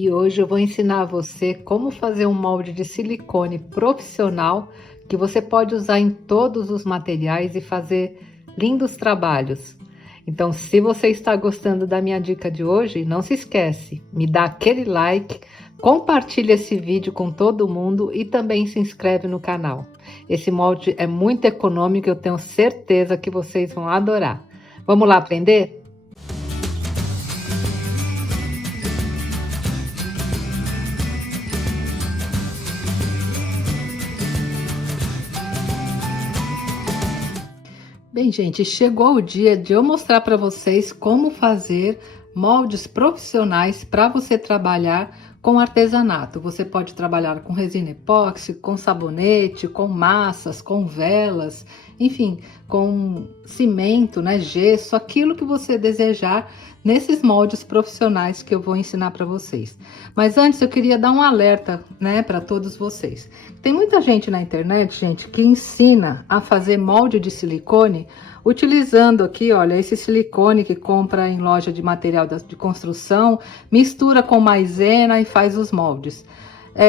E hoje eu vou ensinar você como fazer um molde de silicone profissional que você pode usar em todos os materiais e fazer lindos trabalhos. Então, se você está gostando da minha dica de hoje, não se esquece, me dá aquele like, compartilha esse vídeo com todo mundo e também se inscreve no canal. Esse molde é muito econômico e eu tenho certeza que vocês vão adorar. Vamos lá aprender? Bem, gente, chegou o dia de eu mostrar para vocês como fazer moldes profissionais para você trabalhar com artesanato. Você pode trabalhar com resina epóxi, com sabonete, com massas, com velas, enfim, com cimento, né, gesso, aquilo que você desejar nesses moldes profissionais que eu vou ensinar para vocês. Mas antes eu queria dar um alerta, né, para todos vocês. Tem muita gente na internet, gente, que ensina a fazer molde de silicone utilizando aqui, olha, esse silicone que compra em loja de material de construção, mistura com maisena e faz os moldes.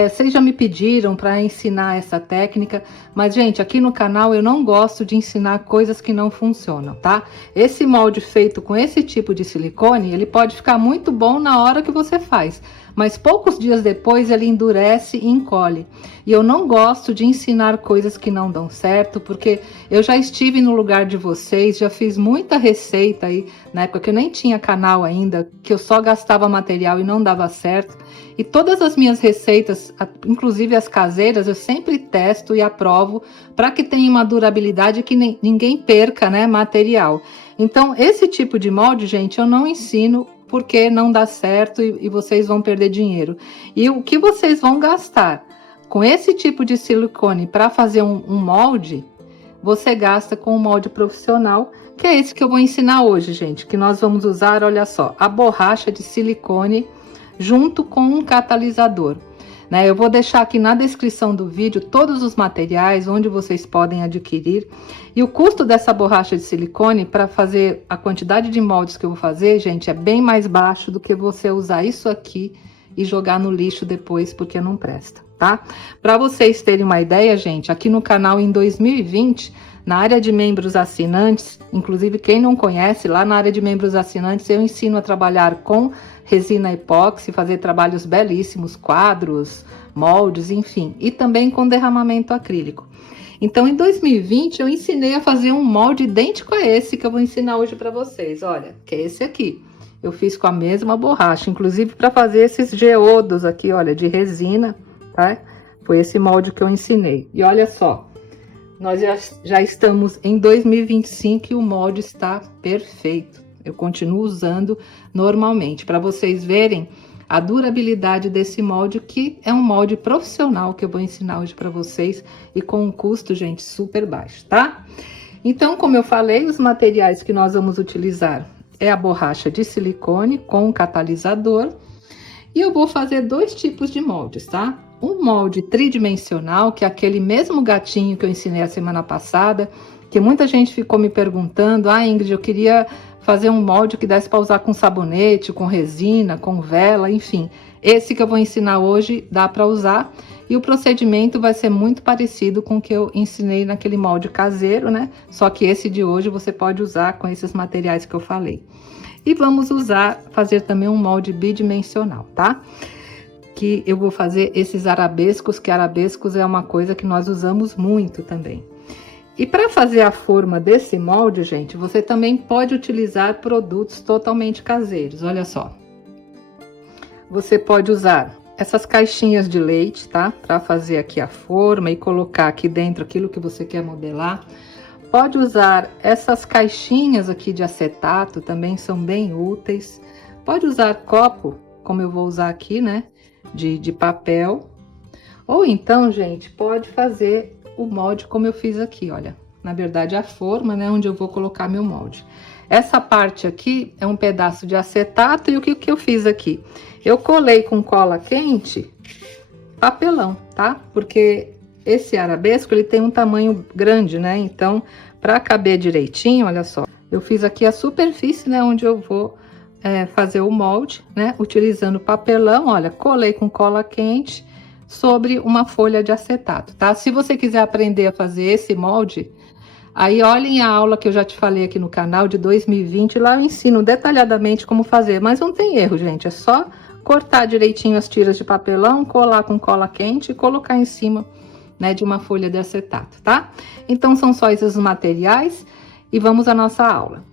Vocês já me pediram para ensinar essa técnica, mas, gente, aqui no canal eu não gosto de ensinar coisas que não funcionam, tá? Esse molde feito com esse tipo de silicone, ele pode ficar muito bom na hora que você faz, mas poucos dias depois ele endurece e encolhe. E eu não gosto de ensinar coisas que não dão certo, porque eu já estive no lugar de vocês, já fiz muita receita aí, na época que eu nem tinha canal ainda, que eu só gastava material e não dava certo. E todas as minhas receitas, inclusive as caseiras, eu sempre testo e aprovo para que tenha uma durabilidade que ninguém perca, né, material. Então, esse tipo de molde, gente, eu não ensino porque não dá certo e vocês vão perder dinheiro. E o que vocês vão gastar com esse tipo de silicone para fazer um molde, você gasta com um molde profissional, que é esse que eu vou ensinar hoje, gente, que nós vamos usar, olha só, a borracha de silicone junto com um catalisador, né? Eu vou deixar aqui na descrição do vídeo todos os materiais onde vocês podem adquirir. E o custo dessa borracha de silicone para fazer a quantidade de moldes que eu vou fazer, gente, é bem mais baixo do que você usar isso aqui e jogar no lixo depois, porque não presta, tá? Para vocês terem uma ideia, gente, aqui no canal em 2020, na área de membros assinantes, inclusive quem não conhece, lá na área de membros assinantes eu ensino a trabalhar com resina epóxi, fazer trabalhos belíssimos, quadros, moldes, enfim, e também com derramamento acrílico. Então, em 2020, eu ensinei a fazer um molde idêntico a esse que eu vou ensinar hoje para vocês, olha, que é esse aqui. Eu fiz com a mesma borracha, inclusive para fazer esses geodos aqui, olha, de resina, tá? Foi esse molde que eu ensinei. E olha só, nós já estamos em 2025 e o molde está perfeito. Eu continuo usando normalmente, para vocês verem a durabilidade desse molde, que é um molde profissional que eu vou ensinar hoje para vocês e com um custo, gente, super baixo, tá? Então, como eu falei, os materiais que nós vamos utilizar é a borracha de silicone com catalisador. E eu vou fazer dois tipos de moldes, tá? Um molde tridimensional, que é aquele mesmo gatinho que eu ensinei a semana passada, que muita gente ficou me perguntando, Ingrid, eu queria fazer um molde que desse para usar com sabonete, com resina, com vela, enfim. Esse que eu vou ensinar hoje dá para usar e o procedimento vai ser muito parecido com o que eu ensinei naquele molde caseiro, né? Só que esse de hoje você pode usar com esses materiais que eu falei. E vamos fazer também um molde bidimensional, tá? Que eu vou fazer esses arabescos, que arabescos é uma coisa que nós usamos muito também. E para fazer a forma desse molde, gente, você também pode utilizar produtos totalmente caseiros, olha só. Você pode usar essas caixinhas de leite, tá? Para fazer aqui a forma e colocar aqui dentro aquilo que você quer modelar. Pode usar essas caixinhas aqui de acetato, também são bem úteis. Pode usar copo, como eu vou usar aqui, né? De papel. Ou então, gente, pode fazer o molde como eu fiz aqui, olha. Na verdade, a forma, né? Onde eu vou colocar meu molde. Essa parte aqui é um pedaço de acetato e o que eu fiz aqui? Eu colei com cola quente papelão, tá? Porque esse arabesco, ele tem um tamanho grande, né? Então, para caber direitinho, olha só, eu fiz aqui a superfície, né? Onde eu vou fazer o molde, né? Utilizando papelão, olha, colei com cola quente sobre uma folha de acetato, tá? Se você quiser aprender a fazer esse molde, aí olhem a aula que eu já te falei aqui no canal de 2020, lá eu ensino detalhadamente como fazer, mas não tem erro, gente, é só cortar direitinho as tiras de papelão, colar com cola quente e colocar em cima, né, de uma folha de acetato, tá? Então são só esses materiais e vamos à nossa aula.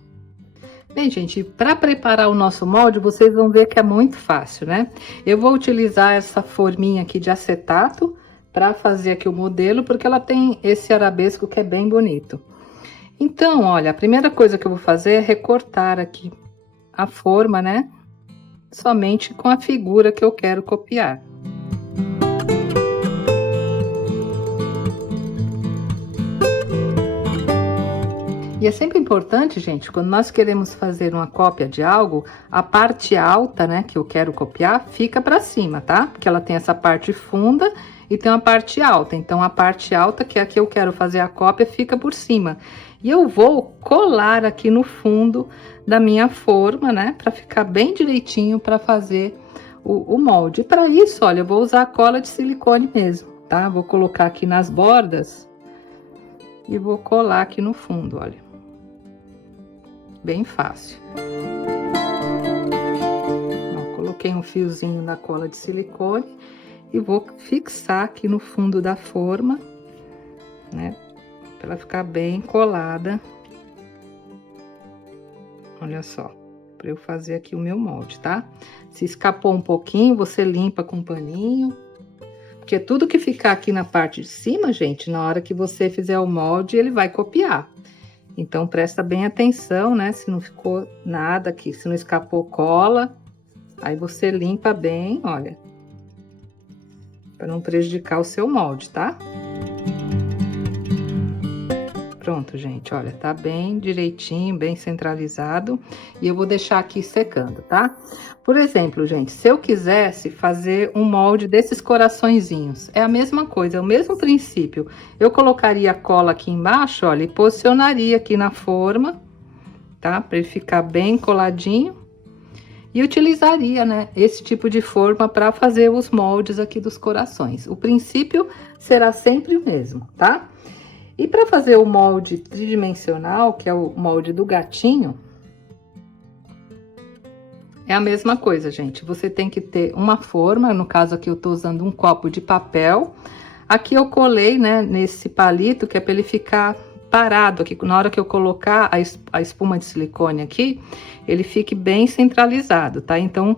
Bem, gente, para preparar o nosso molde, vocês vão ver que é muito fácil, né? Eu vou utilizar essa forminha aqui de acetato para fazer aqui o modelo, porque ela tem esse arabesco que é bem bonito. Então, olha, a primeira coisa que eu vou fazer é recortar aqui a forma, né? Somente com a figura que eu quero copiar. E é sempre importante, gente, quando nós queremos fazer uma cópia de algo, a parte alta, né, que eu quero copiar, fica para cima, tá? Porque ela tem essa parte funda e tem uma parte alta. Então, a parte alta, que é a que eu quero fazer a cópia, fica por cima. E eu vou colar aqui no fundo da minha forma, né, para ficar bem direitinho para fazer o molde. E para isso, olha, eu vou usar a cola de silicone mesmo, tá? Vou colocar aqui nas bordas e vou colar aqui no fundo, olha. Bem fácil. Ó, coloquei um fiozinho na cola de silicone e vou fixar aqui no fundo da forma, né? Pra ela ficar bem colada. Olha só, para eu fazer aqui o meu molde, tá? Se escapou um pouquinho, você limpa com um paninho. Porque tudo que ficar aqui na parte de cima, gente, na hora que você fizer o molde, ele vai copiar. Então, presta bem atenção, né? Se não ficou nada aqui, se não escapou cola, aí você limpa bem, olha, para não prejudicar o seu molde, tá? Pronto, gente, olha, tá bem direitinho, bem centralizado. E eu vou deixar aqui secando, tá? Por exemplo, gente, se eu quisesse fazer um molde desses coraçõezinhos, é a mesma coisa, é o mesmo princípio. Eu colocaria a cola aqui embaixo, olha, e posicionaria aqui na forma, tá? Para ele ficar bem coladinho. E utilizaria, né, esse tipo de forma para fazer os moldes aqui dos corações. O princípio será sempre o mesmo, tá? E para fazer o molde tridimensional, que é o molde do gatinho, é a mesma coisa, gente. Você tem que ter uma forma, no caso aqui eu tô usando um copo de papel. Aqui eu colei, né, nesse palito, que é para ele ficar parado aqui. Na hora que eu colocar a espuma de silicone aqui, ele fique bem centralizado, tá? Então,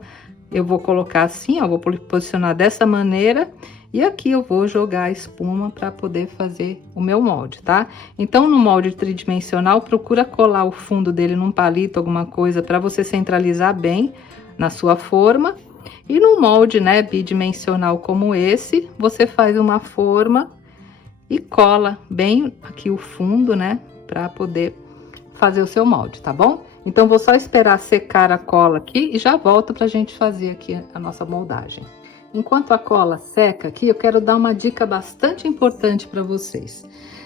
eu vou colocar assim, ó, vou posicionar dessa maneira. E aqui eu vou jogar a espuma para poder fazer o meu molde, tá? Então, no molde tridimensional, procura colar o fundo dele num palito, alguma coisa, para você centralizar bem na sua forma. E no molde, né, bidimensional como esse, você faz uma forma e cola bem aqui o fundo, né, para poder fazer o seu molde, tá bom? Então, vou só esperar secar a cola aqui e já volto pra gente fazer aqui a nossa moldagem. Enquanto a cola seca aqui, eu quero dar uma dica bastante importante para vocês.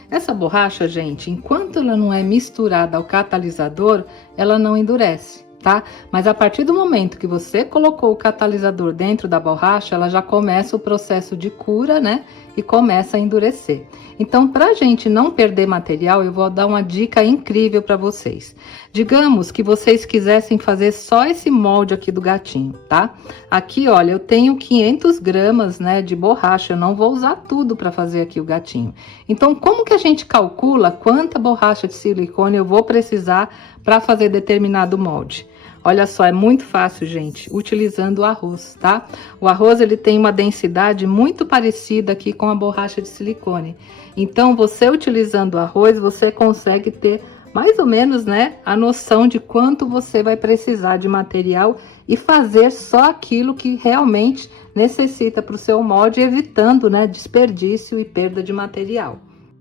Essa borracha, gente, enquanto ela não é misturada ao catalisador, ela não endurece, tá? Mas a partir do momento que você colocou o catalisador dentro da borracha, ela já começa o processo de cura, né? E começa a endurecer. Então, para a gente não perder material, eu vou dar uma dica incrível para vocês. Digamos que vocês quisessem fazer só esse molde aqui do gatinho, tá? Aqui, olha, eu tenho 500 gramas, né, de borracha. Eu não vou usar tudo para fazer aqui o gatinho. Então, como que a gente calcula quanta borracha de silicone eu vou precisar para fazer determinado molde? Olha só, é muito fácil, gente, utilizando o arroz, tá? O arroz, ele tem uma densidade muito parecida aqui com a borracha de silicone. Então, você utilizando o arroz, você consegue ter mais ou menos, né, a noção de quanto você vai precisar de material e fazer só aquilo que realmente necessita para o seu molde, evitando, né, desperdício e perda de material.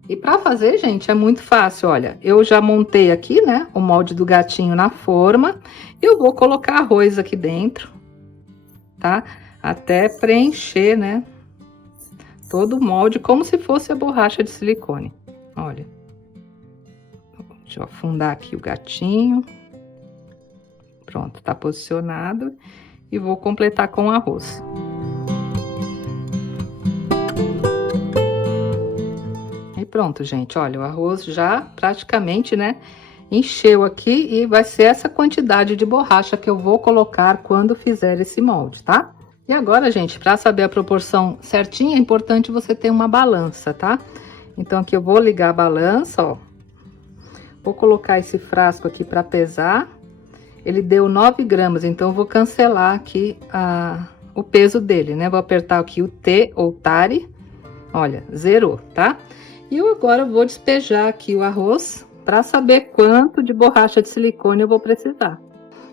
E para fazer, gente, é muito fácil, olha, eu já montei aqui, né, o molde do gatinho na forma, eu vou colocar arroz aqui dentro, tá? Até preencher, né, todo o molde como se fosse a borracha de silicone, olha. Deixa eu afundar aqui o gatinho, Pronto, tá posicionado. E vou completar com arroz. E pronto, gente, olha, o arroz já praticamente, né, encheu aqui e vai ser essa quantidade de borracha que eu vou colocar quando fizer esse molde, tá? E agora, gente, para saber a proporção certinha, é importante você ter uma balança, tá? Então, aqui eu vou ligar a balança, ó. Vou colocar esse frasco aqui para pesar. Ele deu 9 gramas, então eu vou cancelar aqui o peso dele, né? Vou apertar aqui o T ou tare. Olha, zerou, tá? E eu agora vou despejar aqui o arroz para saber quanto de borracha de silicone eu vou precisar.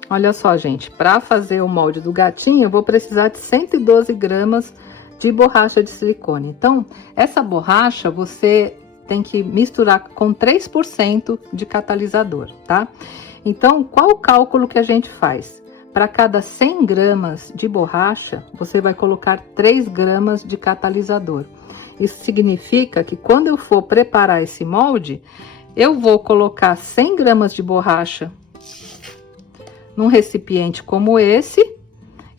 Olha só, gente, para fazer o molde do gatinho, eu vou precisar de 112 gramas de borracha de silicone. Então, essa borracha você tem que misturar com 3% de catalisador, tá? Então, qual o cálculo que a gente faz? Para cada 100 gramas de borracha, você vai colocar 3 gramas de catalisador. Isso significa que quando eu for preparar esse molde, eu vou colocar 100 gramas de borracha num recipiente como esse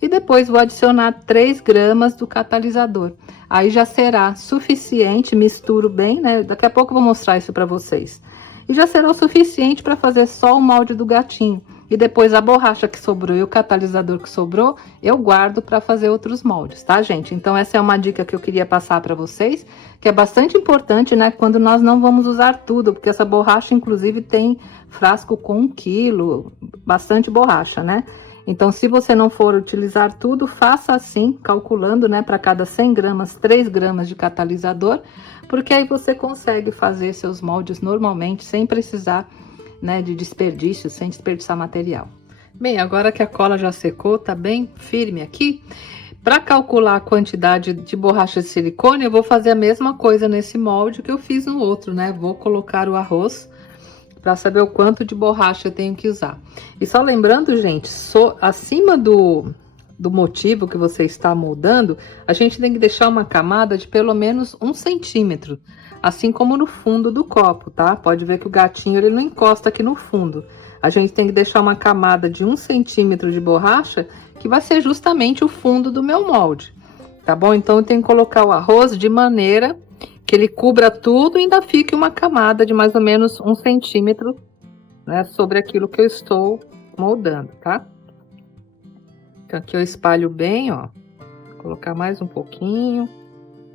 e depois vou adicionar 3 gramas do catalisador. Aí já será suficiente, misturo bem, né? Daqui a pouco eu vou mostrar isso para vocês. E já será o suficiente para fazer só o molde do gatinho. E depois a borracha que sobrou e o catalisador que sobrou, eu guardo para fazer outros moldes, tá, gente? Então, essa é uma dica que eu queria passar para vocês, que é bastante importante, né? Quando nós não vamos usar tudo, porque essa borracha, inclusive, tem frasco com 1 quilo, bastante borracha, né? Então, se você não for utilizar tudo, faça assim, calculando, né? Para cada 100 gramas, 3 gramas de catalisador, porque aí você consegue fazer seus moldes normalmente, sem precisar, né, de desperdício, sem desperdiçar material. Bem, agora que a cola já secou, tá bem firme aqui, para calcular a quantidade de borracha de silicone, eu vou fazer a mesma coisa nesse molde que eu fiz no outro, né? Vou colocar o arroz para saber o quanto de borracha eu tenho que usar. E só lembrando, gente, acima do motivo que você está moldando, a gente tem que deixar uma camada de pelo menos 1 centímetro, assim como no fundo do copo, tá? Pode ver que o gatinho ele não encosta aqui no fundo. A gente tem que deixar uma camada de 1 centímetro de borracha, que vai ser justamente o fundo do meu molde, tá bom? Então eu tenho que colocar o arroz de maneira que ele cubra tudo e ainda fique uma camada de mais ou menos 1 centímetro, né, sobre aquilo que eu estou moldando, tá? Então, aqui eu espalho bem, ó. Vou colocar mais um pouquinho.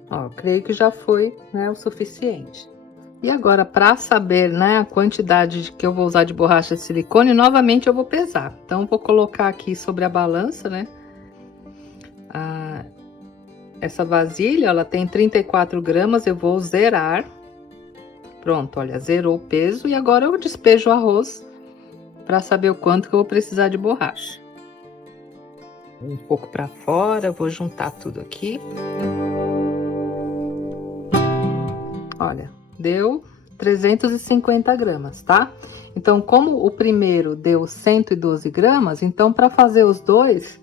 Ó, creio que já foi, né, o suficiente. E agora, para saber, né, a quantidade que eu vou usar de borracha de silicone, novamente eu vou pesar. Então, eu vou colocar aqui sobre a balança, né? Essa vasilha, ela tem 34 gramas, eu vou zerar. Pronto, olha, zerou o peso. E agora eu despejo o arroz para saber o quanto que eu vou precisar de borracha. Um pouco para fora, eu vou juntar tudo aqui. Olha, deu 350 gramas, tá? Então, como o primeiro deu 112 gramas, então para fazer os dois,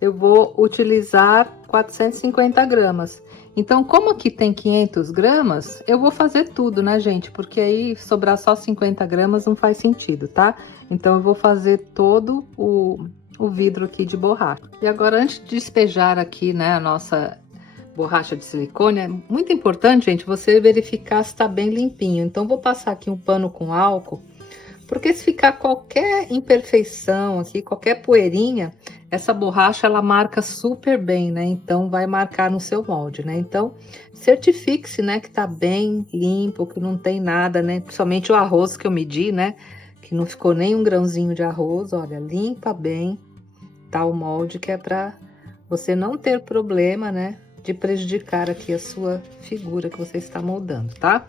eu vou utilizar 450 gramas. Então, como aqui tem 500 gramas, eu vou fazer tudo, né, gente? Porque aí sobrar só 50 gramas não faz sentido, tá? Então, eu vou fazer todo o vidro aqui de borracha. E agora, antes de despejar aqui, né, a nossa borracha de silicone, é muito importante, gente, você verificar se tá bem limpinho. Então, vou passar aqui um pano com álcool, porque se ficar qualquer imperfeição aqui, qualquer poeirinha, essa borracha, ela marca super bem, né? Então, vai marcar no seu molde, né? Então, certifique-se, né, que tá bem limpo, que não tem nada, né? Principalmente o arroz que eu medi, né? Que não ficou nem um grãozinho de arroz, olha, limpa bem, tá o molde, que é pra você não ter problema, né, de prejudicar aqui a sua figura que você está moldando, tá?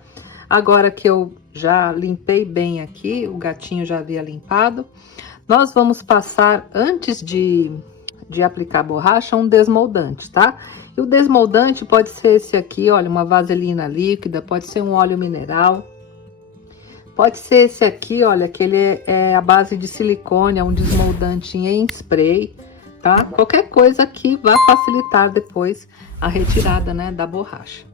Agora que eu já limpei bem aqui, o gatinho já havia limpado, nós vamos passar, antes de aplicar a borracha, um desmoldante, tá? E o desmoldante pode ser esse aqui, olha, uma vaselina líquida, pode ser um óleo mineral, pode ser esse aqui, olha, que ele é a base de silicone, é um desmoldante em spray, tá? Qualquer coisa que vá facilitar depois a retirada, né, da borracha.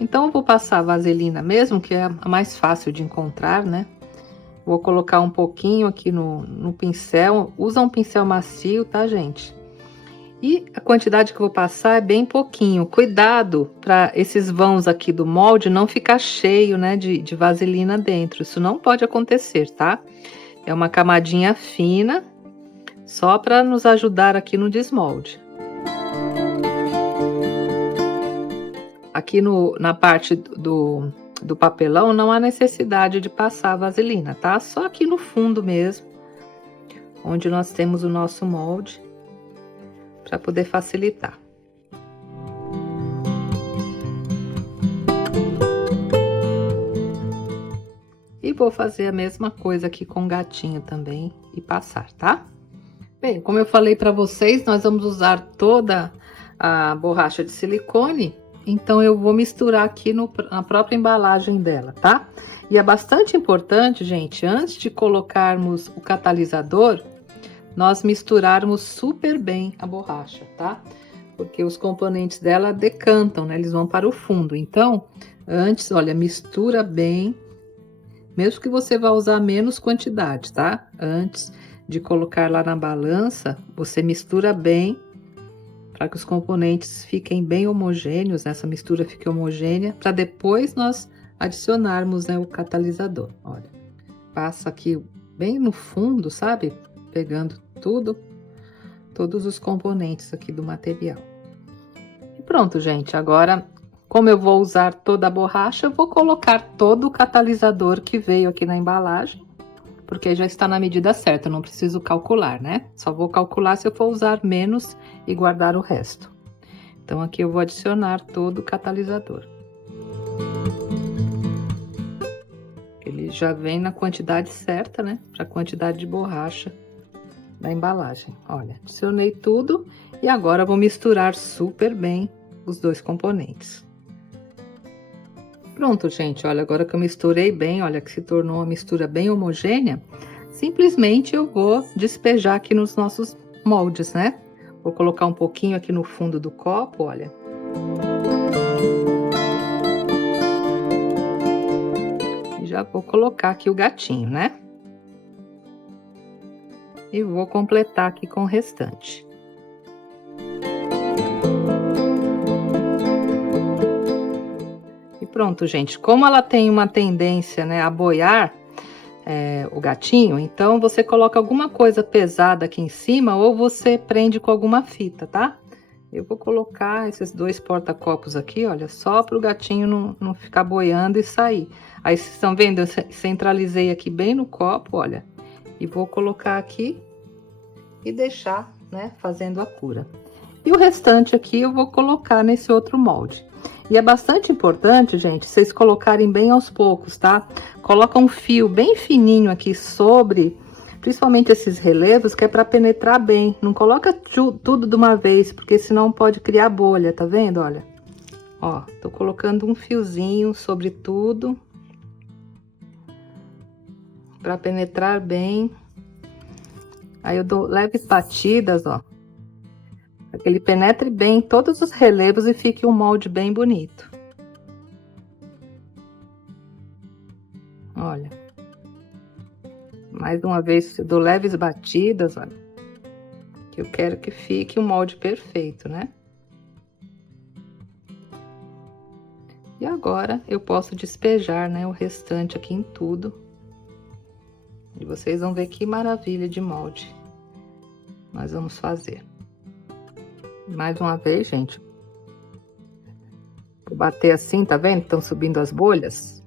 Então, eu vou passar a vaselina mesmo, que é a mais fácil de encontrar, né? Vou colocar um pouquinho aqui no pincel. Usa um pincel macio, tá, gente? E a quantidade que eu vou passar é bem pouquinho. Cuidado para esses vãos aqui do molde não ficar cheio, né, de vaselina dentro. Isso não pode acontecer, tá? É uma camadinha fina, só para nos ajudar aqui no desmolde. Aqui na parte do papelão não há necessidade de passar vaselina, tá? Só aqui no fundo mesmo, onde nós temos o nosso molde, para poder facilitar. E vou fazer a mesma coisa aqui com o gatinho também e passar, tá? Bem, como eu falei para vocês, nós vamos usar toda a borracha de silicone, então eu vou misturar aqui na própria embalagem dela, tá? E é bastante importante, gente, antes de colocarmos o catalisador, nós misturarmos super bem a borracha, tá? Porque os componentes dela decantam, né? Eles vão para o fundo. Então, antes, olha, mistura bem, mesmo que você vá usar menos quantidade, tá? Antes de colocar lá na balança, você mistura bem para que os componentes fiquem bem homogêneos, né? Essa mistura fique homogênea, para depois nós adicionarmos, né, o catalisador. Olha, passa aqui bem no fundo, sabe? Pegando todos os componentes aqui do material. E pronto, gente. Agora, como eu vou usar toda a borracha, eu vou colocar todo o catalisador que veio aqui na embalagem, porque já está na medida certa, eu não preciso calcular, né? Só vou calcular se eu for usar menos e guardar o resto. Então, aqui eu vou adicionar todo o catalisador. Ele já vem na quantidade certa, né? Para a quantidade de borracha da embalagem. Olha, adicionei tudo e agora vou misturar super bem os dois componentes. Pronto, gente, olha, agora que eu misturei bem, olha que se tornou uma mistura bem homogênea, simplesmente eu vou despejar aqui nos nossos moldes, né? Vou colocar um pouquinho aqui no fundo do copo, olha. E já vou colocar aqui o gatinho, né? E vou completar aqui com o restante. E pronto, gente. Como ela tem uma tendência, né, a boiar o gatinho, então você coloca alguma coisa pesada aqui em cima ou você prende com alguma fita, tá? Eu vou colocar esses dois porta-copos aqui, olha, só para o gatinho não ficar boiando e sair. Aí vocês estão vendo? Eu centralizei aqui bem no copo, olha. E vou colocar aqui e deixar, né, fazendo a cura. E o restante aqui eu vou colocar nesse outro molde. E é bastante importante, gente, vocês colocarem bem aos poucos, tá? Coloca um fio bem fininho aqui sobre, principalmente esses relevos, que é para penetrar bem. Não coloca tudo de uma vez, porque senão pode criar bolha, tá vendo? Olha, ó, tô colocando um fiozinho sobre tudo, para penetrar bem. Aí eu dou leves batidas, ó, para que ele penetre bem em todos os relevos e fique um molde bem bonito. Olha. Mais uma vez, eu dou leves batidas, olha. Que eu quero que fique um molde perfeito, né? E agora eu posso despejar, né, o restante aqui em tudo. E vocês vão ver que maravilha de molde nós vamos fazer. Mais uma vez, gente. Vou bater assim, tá vendo? Estão subindo as bolhas.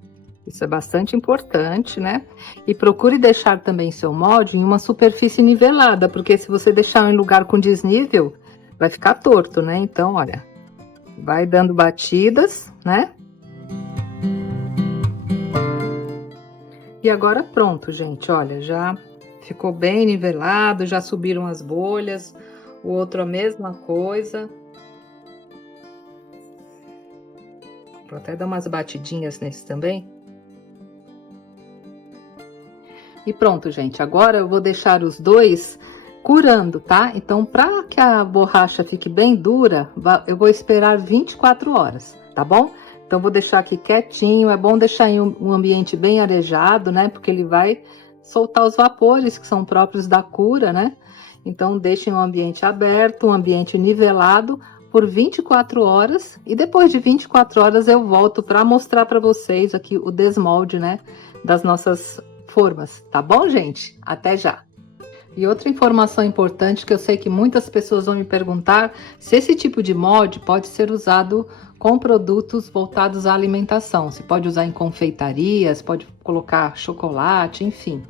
Isso é bastante importante, né? E procure deixar também seu molde em uma superfície nivelada, porque se você deixar em lugar com desnível, vai ficar torto, né? Então, olha, vai dando batidas, né? E agora pronto, gente, olha, já ficou bem nivelado, já subiram as bolhas, o outro a mesma coisa. Vou até dar umas batidinhas nesse também. E pronto, gente, agora eu vou deixar os dois curando, tá? Então, para que a borracha fique bem dura, eu vou esperar 24 horas, tá bom? Então, vou deixar aqui quietinho, é bom deixar em um ambiente bem arejado, né? Porque ele vai soltar os vapores que são próprios da cura, né? Então, deixem um ambiente aberto, um ambiente nivelado por 24 horas. E depois de 24 horas eu volto para mostrar para vocês aqui o desmolde, né? Das nossas formas, tá bom, gente? Até já! E outra informação importante que eu sei que muitas pessoas vão me perguntar, se esse tipo de molde pode ser usado com produtos voltados à alimentação. Se pode usar em confeitarias, pode colocar chocolate, enfim.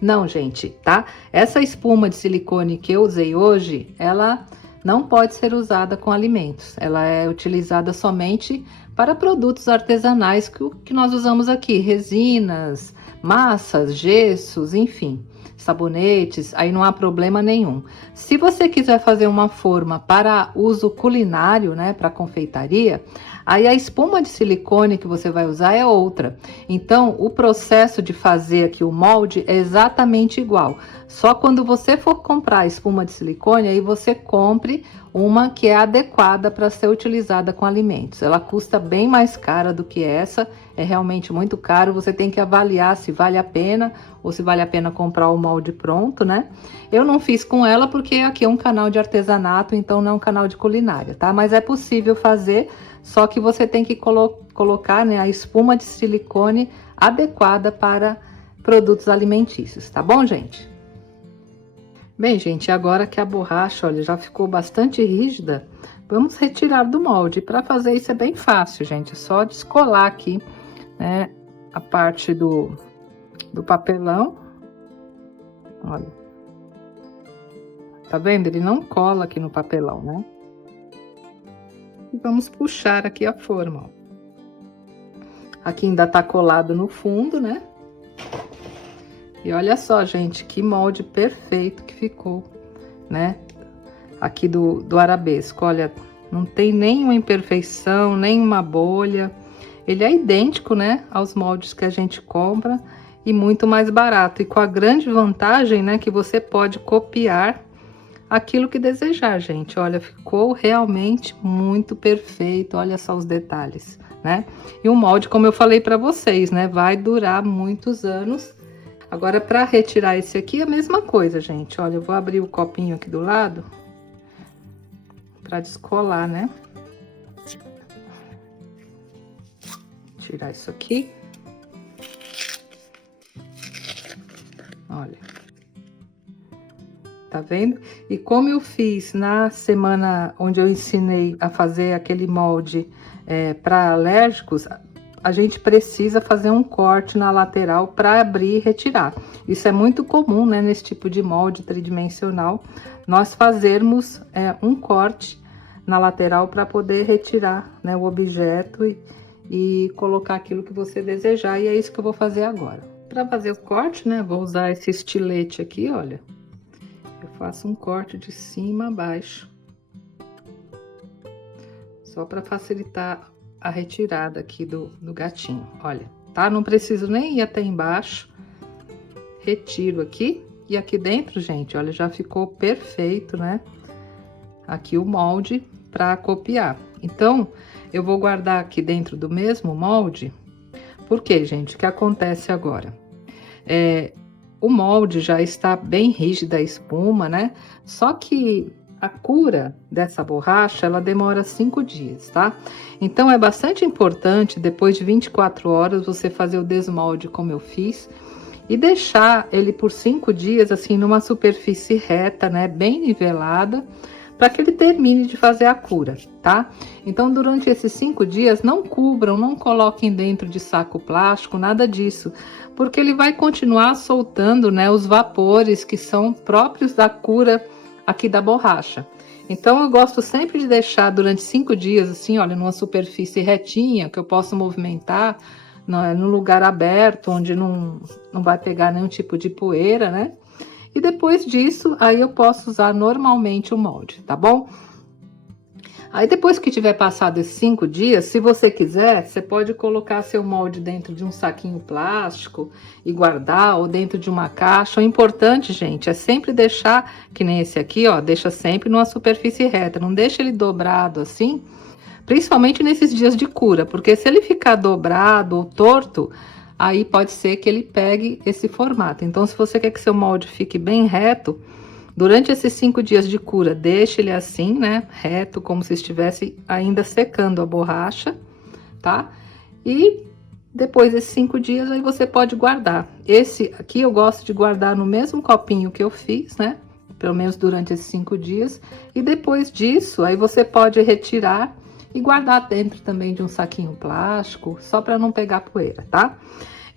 Não, gente, tá? Essa espuma de silicone que eu usei hoje, ela não pode ser usada com alimentos. Ela é utilizada somente para produtos artesanais que nós usamos aqui, resinas, massas, gessos, enfim, sabonetes, aí não há problema nenhum. Se você quiser fazer uma forma para uso culinário, né, para confeitaria, aí a espuma de silicone que você vai usar é outra. Então, o processo de fazer aqui o molde é exatamente igual. Só quando você for comprar a espuma de silicone, aí você compre uma que é adequada para ser utilizada com alimentos. Ela custa bem mais cara do que essa, é realmente muito caro. Você tem que avaliar se vale a pena ou se vale a pena comprar o molde pronto, né? Eu não fiz com ela porque aqui é um canal de artesanato, então não é um canal de culinária, tá? Mas é possível fazer, só que você tem que colocar, né, a espuma de silicone adequada para produtos alimentícios, tá bom, gente? Bem, gente, agora que a borracha, olha, já ficou bastante rígida, vamos retirar do molde. Para fazer isso é bem fácil, gente, é só descolar aqui, né, a parte do papelão. Olha, tá vendo? Ele não cola aqui no papelão, né? E vamos puxar aqui a forma, ó. Aqui ainda tá colado no fundo, né? E olha só, gente, que molde perfeito que ficou, né? Aqui do arabesco, olha, não tem nenhuma imperfeição, nenhuma bolha. Ele é idêntico, né, aos moldes que a gente compra e muito mais barato. E com a grande vantagem, né, que você pode copiar aquilo que desejar, gente. Olha, ficou realmente muito perfeito, olha só os detalhes, né? E o molde, como eu falei para vocês, né, vai durar muitos anos. Agora, para retirar esse aqui, a mesma coisa, gente. Olha, eu vou abrir o copinho aqui do lado para descolar, né? Tirar isso aqui. Olha. Tá vendo? E como eu fiz na semana onde eu ensinei a fazer aquele molde para alérgicos, a gente precisa fazer um corte na lateral para abrir e retirar. Isso é muito comum, né, nesse tipo de molde tridimensional, nós fazermos um corte na lateral para poder retirar, né, o objeto e colocar aquilo que você desejar, e é isso que eu vou fazer agora. Para fazer o corte, né, vou usar esse estilete aqui, olha. Eu faço um corte de cima a baixo, só para facilitar a retirada aqui do gatinho, olha, tá? Não preciso nem ir até embaixo, retiro aqui, e aqui dentro, gente, olha, já ficou perfeito, né? Aqui o molde para copiar. Então, eu vou guardar aqui dentro do mesmo molde, porque, gente, o que acontece agora? O molde já está bem rígida a espuma, né? Só que a cura dessa borracha, ela demora 5 dias, tá? Então, é bastante importante, depois de 24 horas, você fazer o desmolde como eu fiz e deixar ele por 5 dias, assim, numa superfície reta, né? Bem nivelada, para que ele termine de fazer a cura, tá? Então, durante esses 5 dias, não cubram, não coloquem dentro de saco plástico, nada disso, porque ele vai continuar soltando, né, os vapores que são próprios da cura aqui da borracha. Então, eu gosto sempre de deixar durante 5 dias, assim, olha, numa superfície retinha, que eu posso movimentar, no lugar aberto, onde não vai pegar nenhum tipo de poeira, né? E depois disso, aí eu posso usar normalmente o molde, tá bom? Aí depois que tiver passado esses 5 dias, se você quiser, você pode colocar seu molde dentro de um saquinho plástico e guardar, ou dentro de uma caixa. O importante, gente, é sempre deixar, que nem esse aqui, ó, deixa sempre numa superfície reta, não deixa ele dobrado assim, principalmente nesses dias de cura, porque se ele ficar dobrado ou torto, aí pode ser que ele pegue esse formato. Então, se você quer que seu molde fique bem reto, durante esses 5 dias de cura, deixe ele assim, né, reto, como se estivesse ainda secando a borracha, tá? E depois desses 5 dias, aí você pode guardar. Esse aqui eu gosto de guardar no mesmo copinho que eu fiz, né? Pelo menos durante esses 5 dias. E depois disso, aí você pode retirar e guardar dentro também de um saquinho plástico, só para não pegar poeira, tá?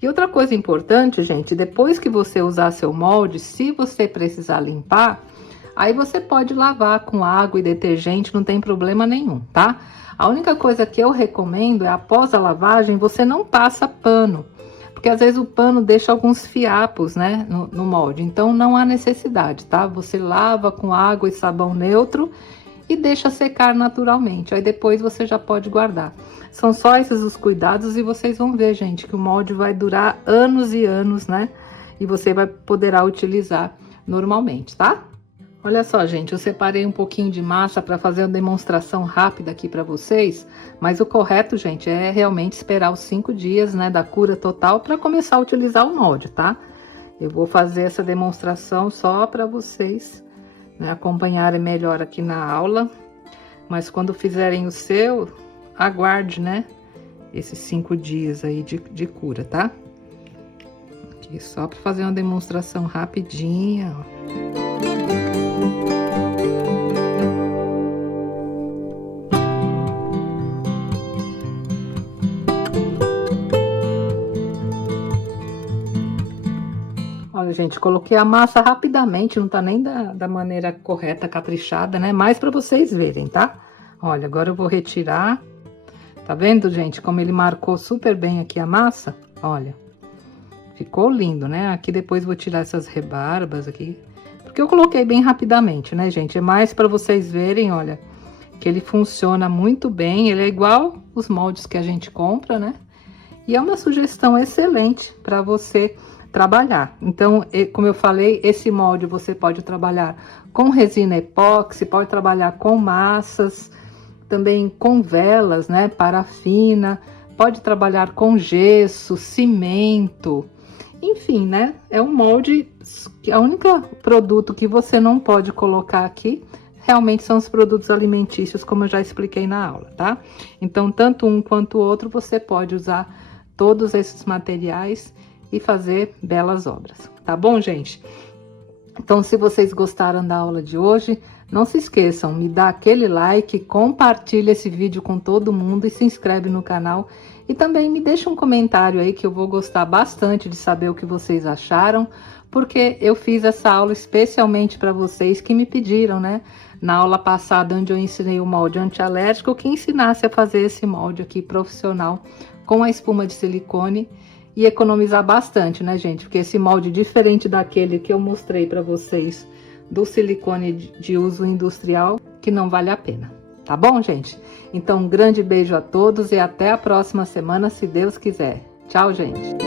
E outra coisa importante, gente, depois que você usar seu molde, se você precisar limpar, aí você pode lavar com água e detergente, não tem problema nenhum, tá? A única coisa que eu recomendo é, após a lavagem, você não passa pano, porque às vezes o pano deixa alguns fiapos, né, no molde, então não há necessidade, tá? Você lava com água e sabão neutro e deixa secar naturalmente, aí depois você já pode guardar. São só esses os cuidados e vocês vão ver, gente, que o molde vai durar anos e anos, né? E você poderá utilizar normalmente, tá? Olha só, gente, eu separei um pouquinho de massa para fazer uma demonstração rápida aqui para vocês, mas o correto, gente, é realmente esperar os 5 dias, né, da cura total para começar a utilizar o molde, tá? Eu vou fazer essa demonstração só para vocês, né, acompanharem melhor aqui na aula, mas quando fizerem o seu, aguarde, né, esses 5 dias aí de cura, tá? Aqui só para fazer uma demonstração rapidinha, ó. Olha, gente, coloquei a massa rapidamente, não tá nem da maneira correta, caprichada, né? Mais para vocês verem, tá? Olha, agora eu vou retirar. Tá vendo, gente, como ele marcou super bem aqui a massa? Olha, ficou lindo, né? Aqui depois vou tirar essas rebarbas aqui, porque eu coloquei bem rapidamente, né, gente? É mais para vocês verem, olha, que ele funciona muito bem. Ele é igual os moldes que a gente compra, né? E é uma sugestão excelente para você trabalhar. Então, como eu falei, esse molde você pode trabalhar com resina epóxi, pode trabalhar com massas, também com velas, né, parafina, pode trabalhar com gesso, cimento, enfim, né, é um molde que a única produto que você não pode colocar aqui realmente são os produtos alimentícios, como eu já expliquei na aula, tá? Então, tanto um quanto o outro, você pode usar todos esses materiais e fazer belas obras, tá bom, gente? Então, se vocês gostaram da aula de hoje, não se esqueçam, me dá aquele like, compartilha esse vídeo com todo mundo e se inscreve no canal. E também me deixa um comentário aí que eu vou gostar bastante de saber o que vocês acharam, porque eu fiz essa aula especialmente para vocês que me pediram, né? Na aula passada, onde eu ensinei o molde antialérgico, que ensinasse a fazer esse molde aqui profissional com a espuma de silicone e economizar bastante, né, gente? Porque esse molde, diferente daquele que eu mostrei para vocês, do silicone de uso industrial, que não vale a pena. Tá bom, gente? Então, um grande beijo a todos e até a próxima semana, se Deus quiser. Tchau, gente!